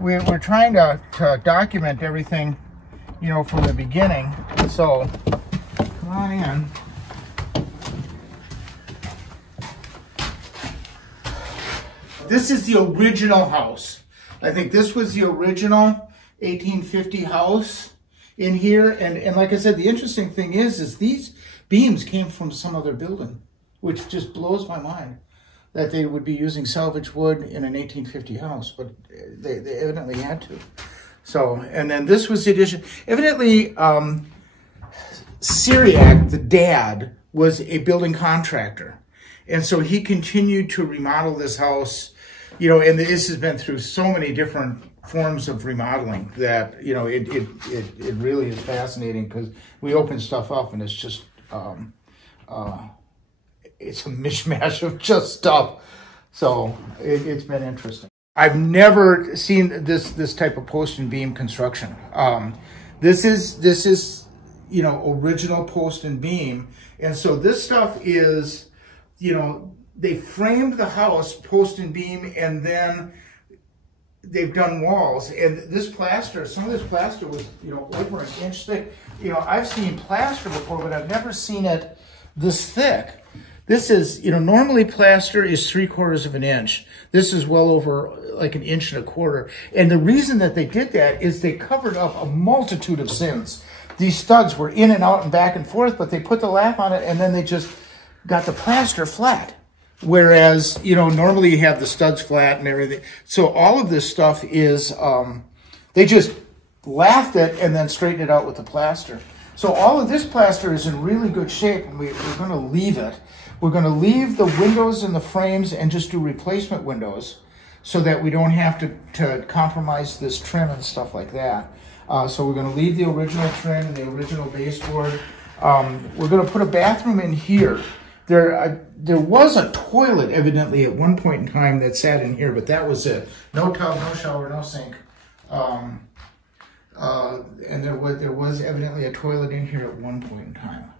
we're trying to document everything, you know, from the beginning. So come on in. This is the original house. I think this was the original 1850 house in here. And like I said, the interesting thing is these beams came from some other building, which just blows my mind that they would be using salvage wood in an 1850 house, but they evidently had to. So, and then this was the addition. Evidently, Syriac, the dad, was a building contractor. And so he continued to remodel this house, you know, and this has been through so many different forms of remodeling that, you know, it really is fascinating, because we open stuff up and it's just, it's a mishmash of just stuff. So it's been interesting. I've never seen this type of post and beam construction. This is, you know, original post and beam. And so this stuff is, you know, they framed the house post and beam, and then they've done walls. And this plaster, some of this plaster was, you know, over an inch thick. You know, I've seen plaster before, but I've never seen it this thick. This is, you know, normally plaster is 3/4 of an inch. This is well over like 1.25 inches. And the reason that they did that is they covered up a multitude of sins. These studs were in and out and back and forth, but they put the lap on it, and then they just got the plaster flat. Whereas, you know, normally you have the studs flat and everything. So all of this stuff is, they just laughed it and then straightened it out with the plaster. So all of this plaster is in really good shape, and we're going to leave it. We're going to leave the windows and the frames and just do replacement windows so that we don't have to compromise this trim and stuff like that. So we're going to leave the original trim, the original baseboard. We're going to put a bathroom in here. There was a toilet evidently at one point in time that sat in here, but that was it. No tub, no shower, no sink. And there was evidently a toilet in here at one point in time.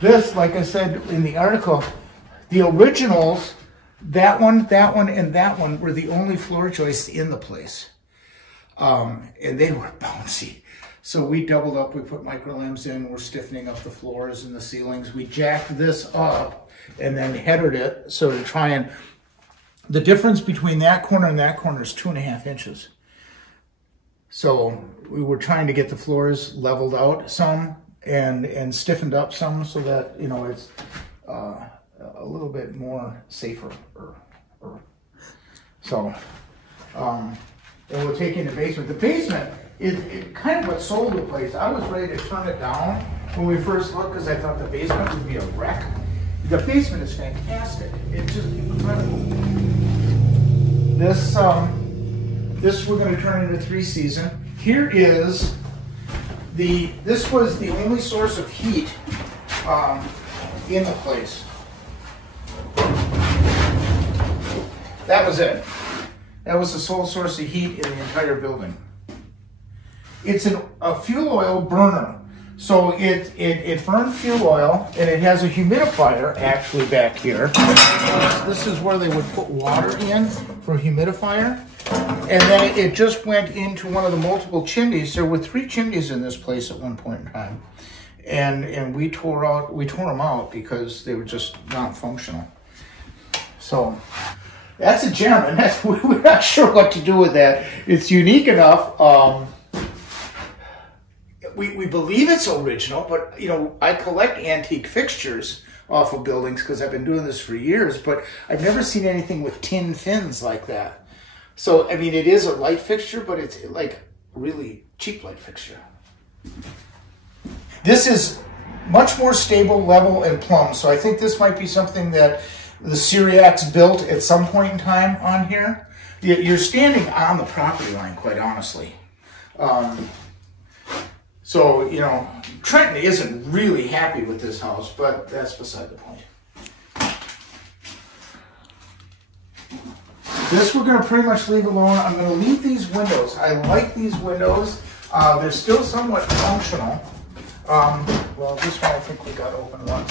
This, like I said in the article, the originals, that one, and that one were the only floor joists in the place. And they were bouncy. So we doubled up, we put micro limbs in, we're stiffening up the floors and the ceilings. We jacked this up and then headered it, so to try and, the difference between that corner and that corner is 2.5 inches. So we were trying to get the floors leveled out some and stiffened up some so that, you know, it's a little bit more safer. So, and we're taking the basement. The basement is kind of what sold the place. I was ready to turn it down when we first looked because I thought the basement would be a wreck. The basement is fantastic. It's just incredible. This we're going to turn into 3-season. Here is this was the only source of heat in the place. That was it. That was the sole source of heat in the entire building. It's a fuel oil burner. So it burned fuel oil, and it has a humidifier actually back here. This is where they would put water in for humidifier. And then it just went into one of the multiple chimneys. There were 3 chimneys in this place at one point in time. And we tore them out because they were just non-functional. So that's a gem, and we're not sure what to do with that. It's unique enough. We believe it's original, but, you know, I collect antique fixtures off of buildings because I've been doing this for years, but I've never seen anything with tin fins like that. So, I mean, it is a light fixture, but it's like a really cheap light fixture. This is much more stable, level, and plumb, so I think this might be something that the Syriacs built at some point in time on here. You're standing on the property line, quite honestly. So, you know, Trenton isn't really happy with this house, but that's beside the point. This we're going to pretty much leave alone. I'm going to leave these windows. I like these windows. They're still somewhat functional. Well, this one I think we got open once.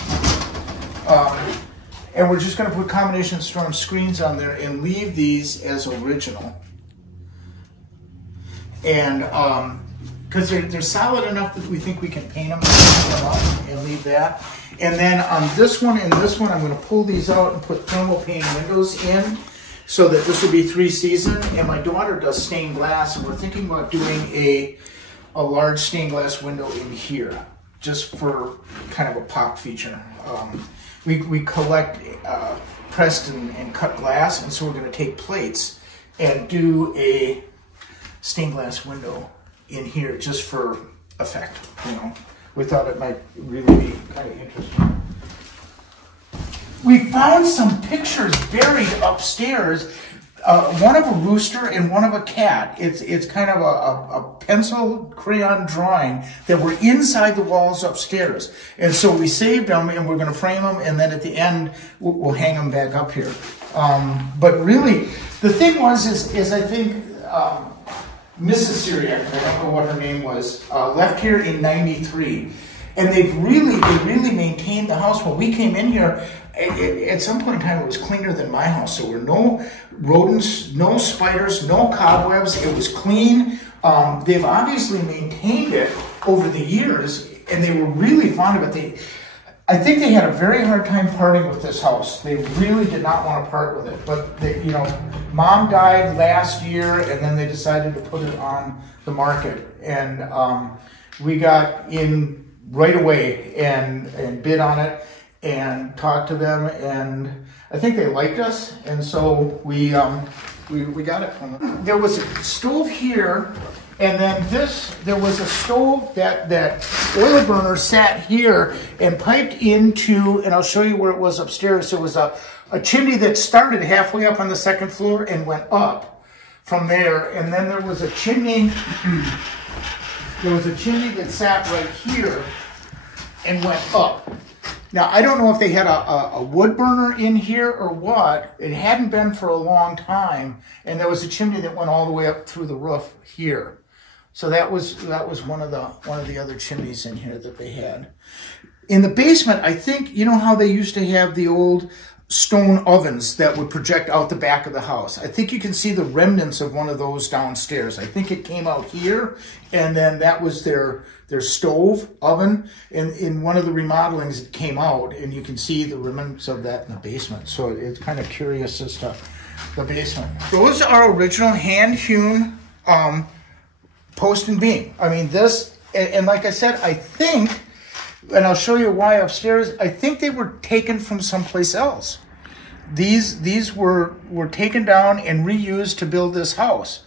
And we're just gonna put combination storm screens on there and leave these as original. And because they're solid enough that we think we can paint them up and leave that. And then on this one and this one, I'm gonna pull these out and put thermal pane windows in so that this will be 3-season. And my daughter does stained glass, and we're thinking about doing a large stained glass window in here, just for kind of a pop feature. We collect pressed and cut glass, and so we're gonna take plates and do a stained glass window in here just for effect, you know. We thought it might really be kind of interesting. We found some pictures buried upstairs, one of a rooster and one of a cat. It's kind of a pencil crayon drawing that were inside the walls upstairs. And so we saved them, and we're gonna frame them, and then at the end, we'll hang them back up here. But really, the thing was, is I think, Mrs. Syriac, I don't know what her name was, left here in '93, and they really maintained the house. When we came in here, at some point in time, it was cleaner than my house. There were no rodents, no spiders, no cobwebs. It was clean. They've obviously maintained it over the years, and they were really fond of it. I think they had a very hard time parting with this house. They really did not want to part with it. But they, you know, Mom died last year, and then they decided to put it on the market. And we got in right away and bid on it and talked to them, and I think they liked us, and so we got it from them. There was a stove here. And then there was a stove that oil burner sat here and piped into, and I'll show you where it was upstairs. There was a chimney that started halfway up on the second floor and went up from there. And then there was a chimney, that sat right here and went up. Now, I don't know if they had a wood burner in here or what. It hadn't been for a long time. And there was a chimney that went all the way up through the roof here. So that was one of the other chimneys in here that they had. In the basement, I think, you know how they used to have the old stone ovens that would project out the back of the house? I think you can see the remnants of one of those downstairs. I think it came out here, and then that was their stove oven. And in one of the remodelings, it came out, and you can see the remnants of that in the basement. So it's kind of curious as to the basement. Those are original hand-hewn post and beam. I mean, this, and like I said, I think, and I'll show you why upstairs, I think they were taken from someplace else. These were taken down and reused to build this house.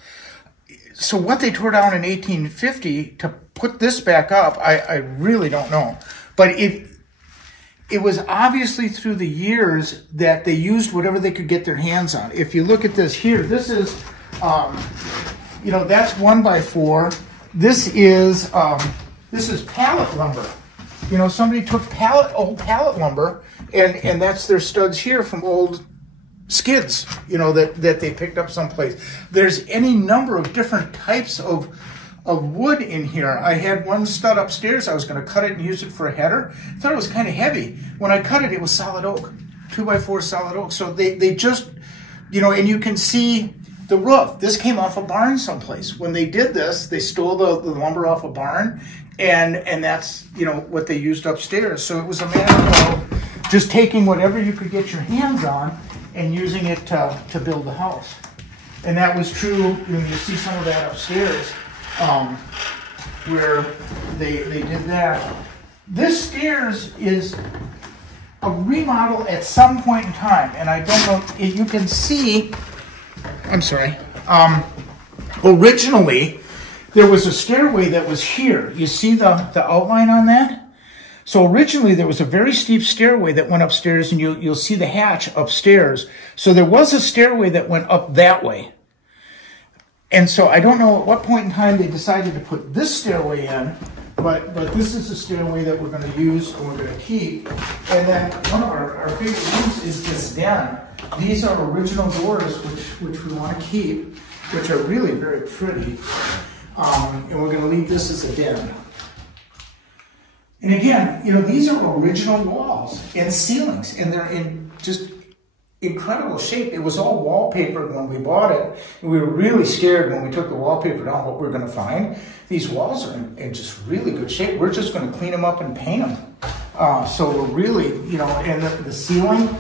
So what they tore down in 1850 to put this back up, I really don't know. But it was obviously through the years that they used whatever they could get their hands on. If you look at this here, this is, you know, that's 1x4. This is pallet lumber. You know, somebody took old pallet lumber, and that's their studs here from old skids, you know, that they picked up someplace. There's any number of different types of wood in here. I had one stud upstairs. I was going to cut it and use it for a header. I thought it was kind of heavy. When I cut it, it was solid oak, 2x4 solid oak. So they just, you know, and you can see the roof. This came off a barn someplace. When they did this, they stole the lumber off a barn, and that's, you know, what they used upstairs. So it was a matter of just taking whatever you could get your hands on and using it to build the house. And that was true. You see some of that upstairs where they did that. This stairs is a remodel at some point in time, and I don't know if you can see. I'm sorry. Originally, there was a stairway that was here. You see the outline on that? So originally, there was a very steep stairway that went upstairs, and you'll see the hatch upstairs. So there was a stairway that went up that way. And so I don't know at what point in time they decided to put this stairway in, but this is the stairway that we're going to use and we're going to keep. And then one of our favorite rooms is this den. These are original doors, which we want to keep, which are really very pretty. And we're going to leave this as a den. And again, you know, these are original walls and ceilings, and they're in just incredible shape. It was all wallpapered when we bought it. And we were really scared when we took the wallpaper down what we were going to find. These walls are in just really good shape. We're just going to clean them up and paint them. So we're really, you know, and the ceiling,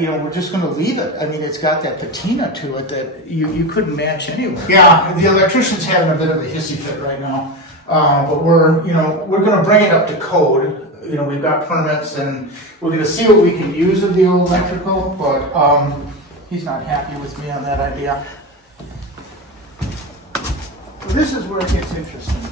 you know, we're just going to leave it. I mean, it's got that patina to it that you couldn't match anywhere. Yeah, the electrician's having a bit of a hissy fit right now. But we're, you know, we're going to bring it up to code. You know, we've got permits, and we're going to see what we can use of the electrical, but he's not happy with me on that idea. So this is where it gets interesting.